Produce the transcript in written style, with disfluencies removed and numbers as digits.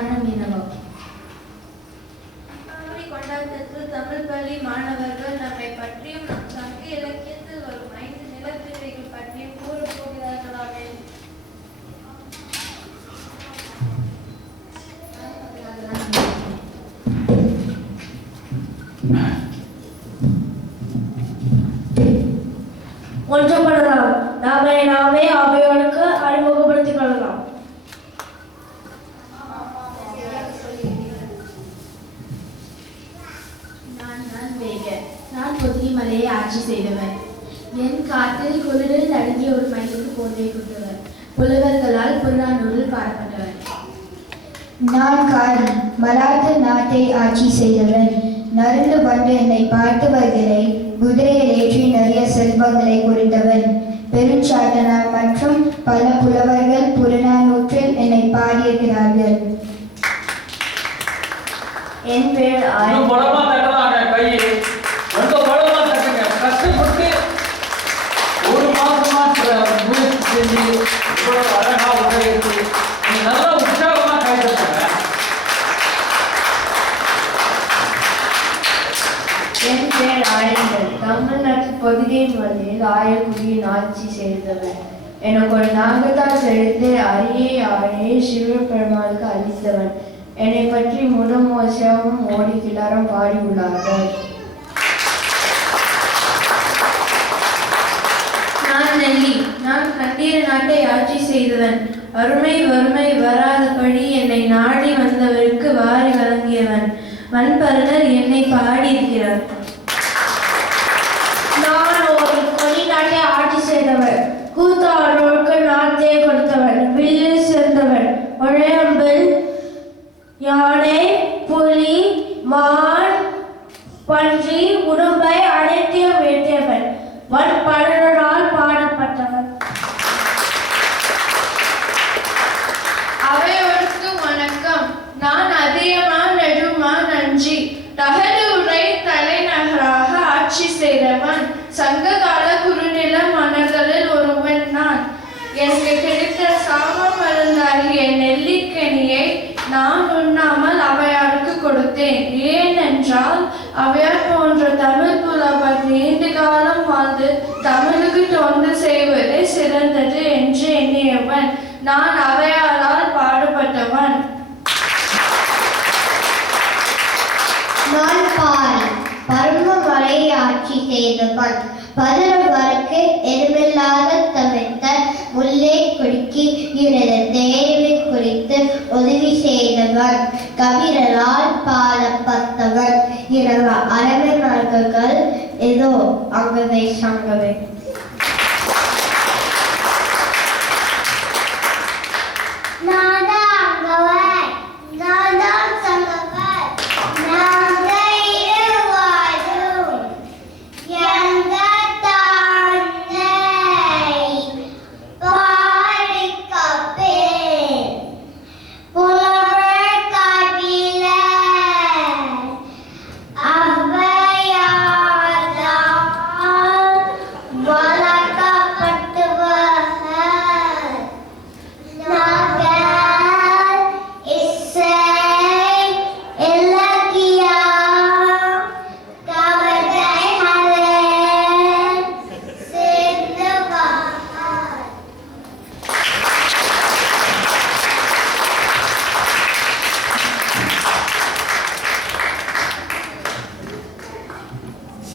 காரணம் என்னவோ? கொண்டாட்டத்தில் தமிழ் பள்ளி மாணவர்கள் நம்மை பற்றியும் நம் சங்க இலக்கியத்தில் வரும் 5 நிலப்பிரிவுகள் பற்றியும் கூறப் போகிறார்களாமே. ஒன்றுபடலாம். நாமே அவையோருக்கு அறிமுகப்படுத்திக் கொள்ளலாம். நான் பொதிகை மலையை ஆட்சி செய்தவன். என் காட்டில் குளிரில் நடுங்கிய ஒரு மயிலுக்கு போதை கொடுத்தவன். புலவர்களால் புறநானூரில் பாடப்பட்டவன். நான் காரி மராத்து நாட்டை ஆட்சி செய்தவன். நறுந்து வந்து என்னை பார்த்தவர்களை குதிரையில் ஏற்றி நிறைய செல்வங்களை குறித்தவன். பெருஞ்சாட்டனார் மற்றும் பல புலவர்கள் புறநானூற்றில் என்னை பாடியிருக்கிறார்கள். என் பேர் கஷ்டப்பட்டு ஒரு மாசமா முயற்சி செஞ்சு இவ்வளவு அழகா உதவி நல்லா உற்சாகமா கைதட்டாங்க. என் பேர் ஆயங்கள். தமிழ்நாட்டு பொதிகை மலையில் ஆயக்குடியின் ஆட்சி செய்தவன். எனக்கு ஒரு நாகத்தால் செலுத்து அரியை சிவபெருமானுக்கு அளித்தவன். என்னை பற்றி முதமோசமும் ஓடி கிளாரும் பாடியுள்ளார்கள். நான் நெல்லி. நான் கண்டீர நாட்டை ஆட்சி செய்தவன். அருமை வறுமை வராதபடி என்னை நாடி வந்தவருக்கு வாரி வழங்கியவன். வன்பரனர் என்னை பாடியிருக்கிறார். நான் ஒரு கொடி நாட்டை ஆட்சி செய்தவன். கூத்தாரோருக்கு நாட்டை கொடுத்தவன். வில்லில் சேர்ந்தவன். உழையம்பில் யானை புலி மான் பன்றி உடம்பை அடைத்திய வேட்டியவன். வன்பரனரால் பாடப்பட்டவன். அவையோருக்கு வணக்கம். நான் அதியமான் நெடுமான் நஞ்சி தகடூரை தலைநகராக ஆட்சி செய்தவன். சங்ககால குறுநில மன்னர்களில் ஒருவன் நான். எனக்கு கிடைத்த சாமம் மருந்தாகிய நெல்லிக்கனியை நான் உண்ணாமல் அவையாருக்கு கொடுத்தேன். ஏனென்றால் அவையார் போன்ற தமிழ் புலவர் நீண்ட காலம் வாழ்ந்து தமிழுக்கு தொண்டு செய்வதே சிறந்தது என்று எண்ணியவன். நான் அவையாரால் பாடுபட்டவன். நான் பாரி பரும மலையை ஆட்சி செய்தவன். பதறவருக்கு எதுமில்லாத தவிர்த்த முல்லை குறுக்கி எனது தேவை குறித்து உதவி செய்தவன். கவிரலால் பாடப்பட்டவன். இரவு அரவணர்கள் ஏதோ அங்கவே சங்கவே